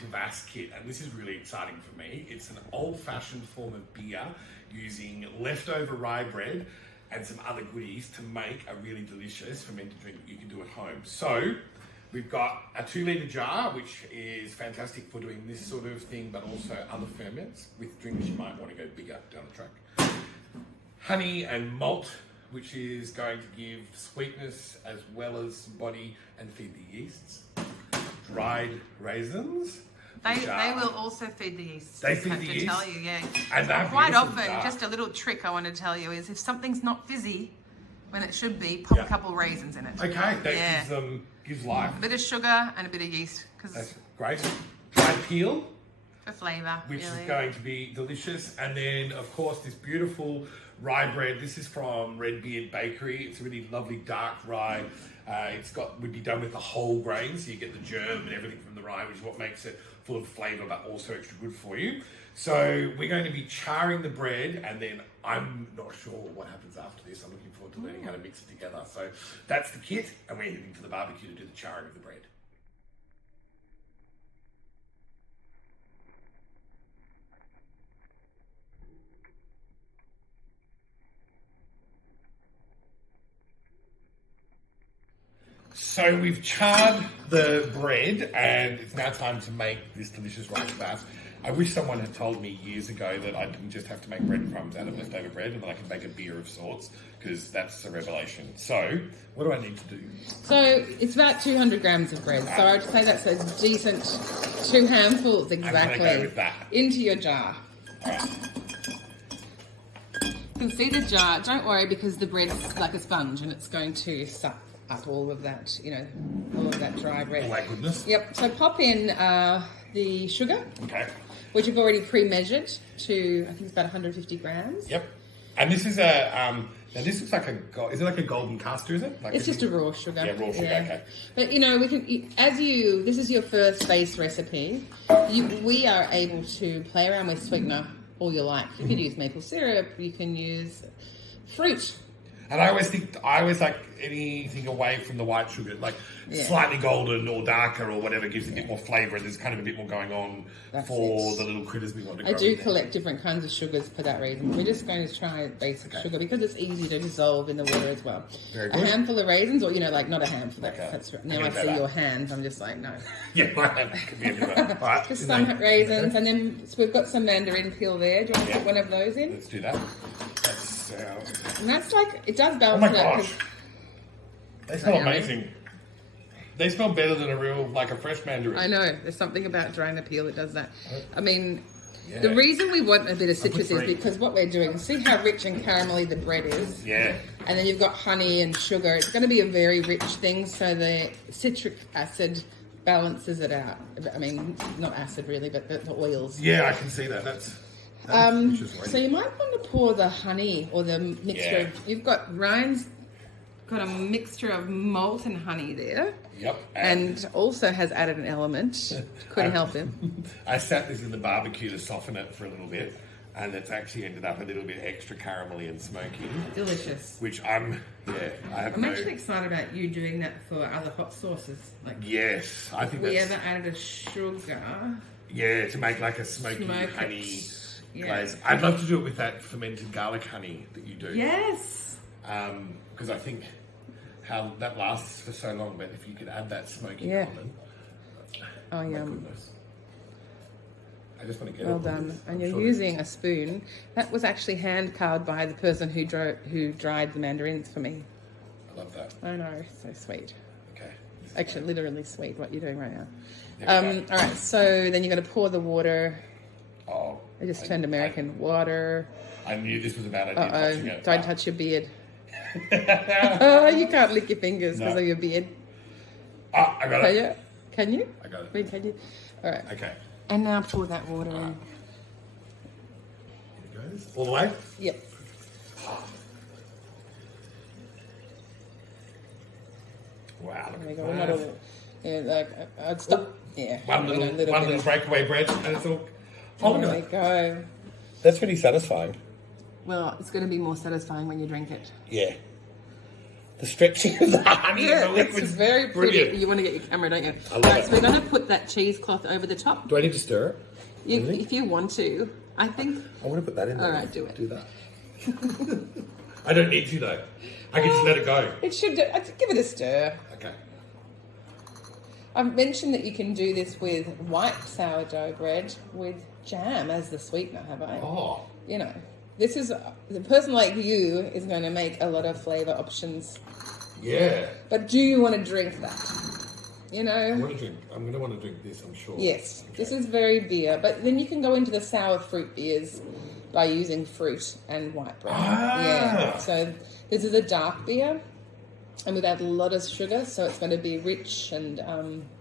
Kvass kit, and this is really exciting for me. It's an old-fashioned form of beer using leftover rye bread and some other goodies to make a really delicious fermented drink that you can do at home. So we've got a 2-litre jar, which is fantastic for doing this sort of thing, but also other ferments. With drinks, you might want to go bigger down the track. Honey and malt, which is going to give sweetness as well as body and feed the yeasts. Dried raisins. They will also feed the yeast. They feed the yeast. Tell you, yeah. And quite often, just a little trick I want to tell you is if something's not fizzy when it should be, pop a couple of raisins in it. Okay, that gives life. A bit of sugar and a bit of yeast. That's great. Dried peel. For flavour. Which is going to be delicious. And then, of course, this beautiful rye bread. This is from Red Beard Bakery. It's a really lovely dark rye. Would be done with the whole grain, so you get the germ and everything from the rye, which is what makes it full of flavour, but also extra good for you. So we're going to be charring the bread, and then I'm not sure what happens after this. I'm looking forward to learning how to mix it together. So that's the kit, and we're heading to the barbecue to do the charring of the bread. So we've charred the bread, and it's now time to make this delicious Rye Kvass. I wish someone had told me years ago that I didn't just have to make breadcrumbs out of leftover bread and that I could make a beer of sorts, because that's a revelation. So, what do I need to do? So, it's about 200 grams of bread. So, I'd say that's a decent 2 handfuls exactly. I'm going to go with that. Into your jar. All right. You can see the jar. Don't worry, because the bread's like a sponge and it's going to suck up all of that, all of that dry bread. Oh my goodness. Yep. So pop in the sugar. Okay. Which you've already pre-measured to, I think it's about 150 grams. Yep. And this is now this looks like is it like a golden caster, is it? It's just a raw sugar. Yeah, raw sugar, okay. But, we can, this is your first base recipe, we are able to play around with sweetener all you like. You can use maple syrup, you can use fruit. And I always like anything away from the white sugar, like slightly golden or darker or whatever gives it a bit more flavour, and there's kind of a bit more going on for the little critters we want to grow. I do collect different kinds of sugars for that reason. We're just going to try basic sugar because it's easy to dissolve in the water as well. Very good. A handful of raisins, or not a handful. That's now I see your hands. I'm just like, no. Yeah, my hand could be a bit of that. Just some raisins, and then we've got some mandarin peel there. Do you want to put one of those in? Let's do that. And that's it does balance out. Oh my gosh. They smell amazing. They smell better than a fresh mandarin. I know. There's something about drying the peel that does that. I mean, the reason we want a bit of citrus is because what we're doing, see how rich and caramelly the bread is? Yeah. And then you've got honey and sugar. It's going to be a very rich thing, so the citric acid balances it out. I mean, not acid really, but the oils. Yeah, I can see that. That's so you might want to pour the honey or the mixture. You've got Ryan's got a mixture of malt and honey there. Yep. And also has added an element. Couldn't help him. I sat this in the barbecue to soften it for a little bit, and it's actually ended up a little bit extra caramelly and smoky. Delicious. Which I'm actually excited about you doing that for other hot sauces. Yes, I think we ever added a sugar. Yeah, to make like a smoky honey glaze. I'd love to do it with that fermented garlic honey that you do. Yes. Because I think how that lasts for so long, but if you could add that smoky element. Oh, my goodness. I just want to get well done. And you're using a spoon. That was actually hand carved by the person who dried the mandarins for me. I love that. I know, so sweet. Okay. Actually, literally sweet what you're doing right now. All right, so then you're going to pour the water. Oh. I just turned American water. I knew this was a bad idea. Touching it. Don't touch your beard. Oh, you can't lick your fingers because of your beard. Oh, I got it. Can you? I got it. Wait, can you? All right. Okay. And now pour that water in. Here it goes. All the way? Yep. Wow. Look at that. I'd stop. Yeah. One little breakaway bread, and it's all. Oh my God. That's really satisfying. Well, it's going to be more satisfying when you drink it. Yeah. the stretching of the honey and the it's liquid's very pretty. brilliant. You want to get your camera, don't you? I love it. So we're going to put that cheesecloth over the top. Do I need to stir it? If you want to, I think. I want to put that in there. All right, do it. Do that. I don't need to though. I can just let it go. It should. Give it a stir. Okay. I've mentioned that you can do this with white sourdough bread with jam as the sweetener, have I? Oh. You know, this is the person like you is going to make a lot of flavour options. Yeah. But do you want to drink that? You know? I'm going to want to drink this, I'm sure. Yes. Okay. This is very beer. But then you can go into the sour fruit beers by using fruit and white bread. Ah. Yeah. So this is a dark beer. And we've added a lot of sugar, so it's going to be rich and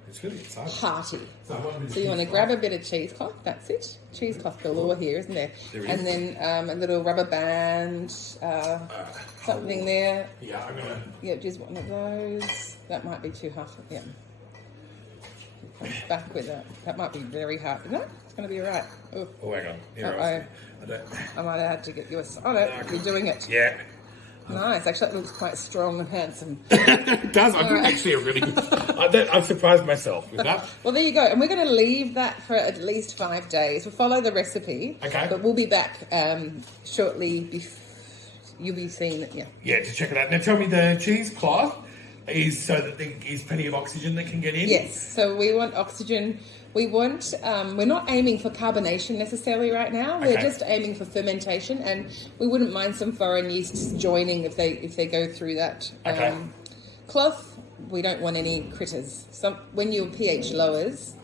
It's really exciting. hearty. So So you want to grab a bit of cheesecloth, that's it. Cheesecloth galore here, isn't there? There is. And then a little rubber band, something there. Yeah, I'm going to... Yeah, just one of those. That might be too hard. Yeah. Comes back with that. That might be very hard. No, it's going to be all right. Oh, Oh, hang on. I might have had to get you a... Oh, no, you're doing it. Yeah. Nice. Actually, that looks quite strong and handsome. It does. I'm actually a really good... I've surprised myself with that. Well, there you go. And we're going to leave that for at least 5 days. We'll follow the recipe. Okay. But we'll be back shortly. You'll be seeing it, yeah. Yeah, to check it out. Now tell me, the cheesecloth is so that there is plenty of oxygen that can get in? Yes. So we want oxygen. We want, we're not aiming for carbonation necessarily right now. We're Okay. just aiming for fermentation, and we wouldn't mind some foreign yeasts joining if they go through that Okay. cloth. We don't want any critters. When your pH lowers,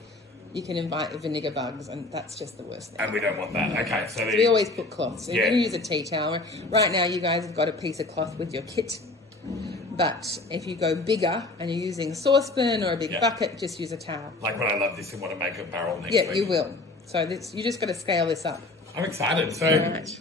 you can invite vinegar bugs, and that's just the worst thing. And we don't want that. Okay, so... We always put cloths. So Yeah. you can use a tea towel. Right now, you guys have got a piece of cloth with your kit. But if you go bigger and you're using a saucepan or a big Yeah. bucket, just use a towel. Like when I love this and want to make a barrel next Yeah, week. you will. So you just got to scale this up. I'm excited. So Right.